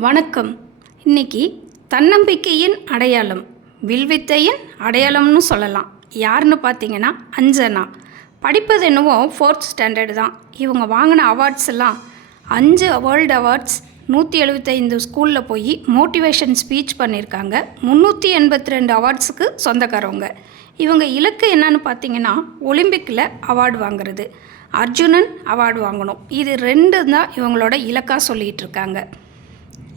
வணக்கம். இன்னைக்கு தன்னம்பிக்கையின் அடையாளம், வில்வித்தையின் அடையாளம்னு சொல்லலாம். யாருன்னு பார்த்தீங்கன்னா அஞ்சனா. படிப்பது என்னவோ 4th ஸ்டாண்டர்டு தான். இவங்க வாங்கின அவார்ட்ஸ் எல்லாம் 5 வேர்ல்டு அவார்ட்ஸ், 175 ஸ்கூலில் போய் மோட்டிவேஷன் ஸ்பீச் பண்ணியிருக்காங்க. 382 அவார்ட்ஸுக்கு சொந்தக்காரவங்க. இவங்க இலக்கு என்னன்னு பார்த்தீங்கன்னா ஒலிம்பிக்கில் அவார்டு வாங்குறது, அர்ஜுனன் அவார்டு வாங்கணும். இது 2 தான் இவங்களோட இலக்காக சொல்லிகிட்டு இருக்காங்க.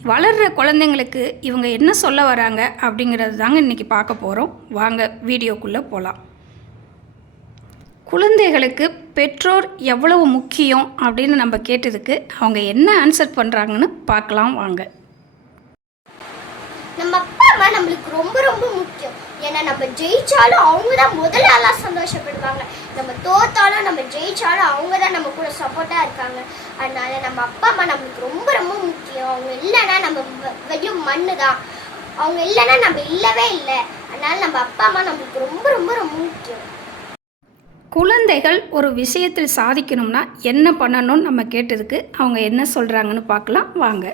வளர்கிற குழந்தைங்களுக்கு இவங்க என்ன சொல்ல வராங்க அப்படிங்கிறது தாங்க இன்றைக்கி பார்க்க போகிறோம். வாங்க வீடியோக்குள்ளே போகலாம். குழந்தைகளுக்கு பெற்றோர் எவ்வளவு முக்கியம் அப்படின்னு நம்ம கேட்டதுக்கு அவங்க என்ன ஆன்சர் பண்ணுறாங்கன்னு பார்க்கலாம் வாங்க. நம்ம அப்பா அம்மா நம்மளுக்கு ரொம்ப ரொம்ப முக்கியம். ஏன்னா நம்ம ஜெயிச்சாலும் அவங்க தான் முதல்ல எல்லாம் சந்தோஷப்படுவாங்க. நம்ம தோத்தாலும் நம்ம ஜெயிச்சாலும் அவங்க தான் நம்ம கூட சப்போர்ட்டாக இருக்காங்க. அதனால நம்ம அப்பா அம்மா நம்மளுக்கு ரொம்ப ரொம்ப முக்கியம். அவங்க இல்லைன்னா நம்ம வெறும் மண்ணு தான். அவங்க இல்லைன்னா நம்ம இல்லவே இல்லை. அதனால நம்ம அப்பா அம்மா நம்மளுக்கு ரொம்ப ரொம்ப ரொம்ப முக்கியம். குழந்தைகள் ஒரு விஷயத்தில் சாதிக்கணும்னா என்ன பண்ணணும்னு நம்ம கேட்டதுக்கு அவங்க என்ன சொல்கிறாங்கன்னு பார்க்கலாம் வாங்க.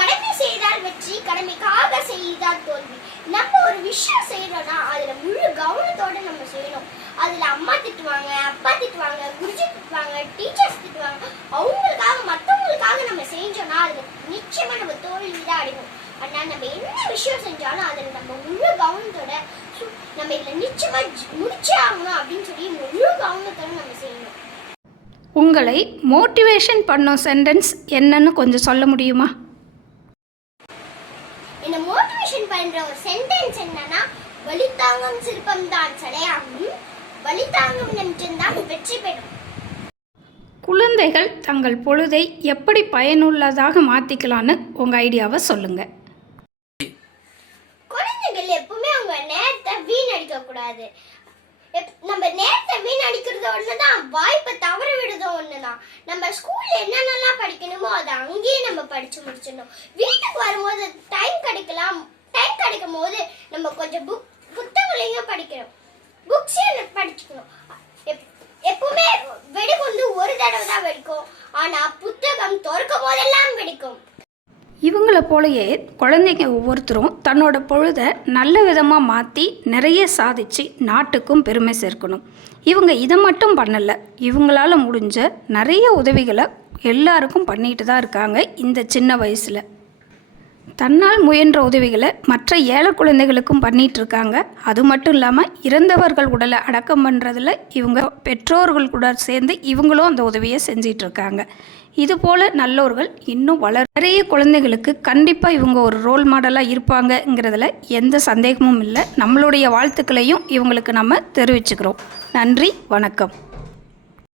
கடமை செய்தால் வெற்றி, கடமைக்காக செய்தால் தோல்வி. நம்ம ஒரு விஷயம் செய்யறோம்னா அதுல முழு கவனத்தோட நம்ம செய்யணும். அதுல அம்மா திட்டுவாங்க, அப்பா திட்டுவாங்க, குருஜி திட்டுவாங்க, டீச்சர்ஸ் திட்டுவாங்க. அவங்களுக்காக மற்றவங்களுக்காக நம்ம செஞ்சோம்னா அதுல நிச்சயமா நம்ம தோல்விதான் அடைவோம். அதனால நம்ம என்ன விஷயம் செஞ்சாலும் அதுல நம்ம முழு கவனத்தோட நம்ம இதுல நிச்சயமா முடிச்சே ஆகணும் அப்படின்னு சொல்லி முழு கவனத்தோட நம்ம செய்யணும். உங்களை மோட்டிவேஷன் பண்ணும் சென்டென்ஸ் என்னன்னு கொஞ்சம் சொல்ல முடியுமா? என்ன மோட்டிவேஷன் பண்ற ஒரு சென்டென்ஸ் என்னன்னா, வலிதாங்கும் சிற்பம் தான் சடையாகும், வலிதாங்கும் நெஞ்சம் தான் வெற்றி பெறும். குழந்தைகள் தங்கள் பொழுதை எப்படி பயனுள்ளதாக மாற்றிக்கலான்னு உங்கள் ஐடியாவை சொல்லுங்க. குழந்தைகள் எப்பவுமே அவங்க நேரத்தை வீணடிக்க கூடாது. நம்ம நேரத்தை வீணடிக்கிறது ஒண்ணுதான், வாய்ப்பை தவற விடுறது ஒண்ணுதான். நம்ம ஸ்கூல்ல என்னென்னலாம் படிக்கணுமோ அதை அங்கேயே நம்ம படிச்சு முடிச்சிடணும். வீட்டுக்கு வரும்போது டைம் கிடைக்கும் போது நம்ம கொஞ்சம் புத்தகங்களையும் படிக்கணும், புக்ஸையும் படிச்சுக்கணும். எப்பவுமே வெடிக்கு ஒரு தடவை தான் வெடிக்கும், ஆனா புத்தகம் திறக்கும் போதெல்லாம் வெடிக்கும். இவங்களை போலயே குழந்தைங்க ஒவ்வொருத்தரும் தன்னோட பொழுதை நல்ல விதமாக மாற்றி நிறைய சாதித்து நாட்டுக்கும் பெருமை சேர்க்கணும். இவங்க இதை மட்டும் பண்ணலை, இவங்களால முடிஞ்ச நிறைய உதவிகளை எல்லாருக்கும் பண்ணிட்டு தான் இருக்காங்க. இந்த சின்ன வயசில் தன்னால் முயன்ற உதவிகளை மற்ற ஏழை குழந்தைகளுக்கும் பண்ணிகிட்ருக்காங்க. அது மட்டும் இல்லாமல் இறந்தவர்கள் உடலை அடக்கம் பண்ணுறதில் இவங்க பெற்றோர்கள் கூட சேர்ந்து இவங்களும் அந்த உதவியை செஞ்சிட்ருக்காங்க. இதுபோல் நல்லோர்கள் இன்னும் நிறைய குழந்தைகளுக்கு கண்டிப்பாக இவங்க ஒரு ரோல் மாடலாக இருப்பாங்கங்கிறதுல எந்த சந்தேகமும் இல்லை. நம்மளுடைய வாழ்த்துக்களையும் இவங்களுக்கு நம்ம தெரிவிச்சுக்கிறோம். நன்றி, வணக்கம்.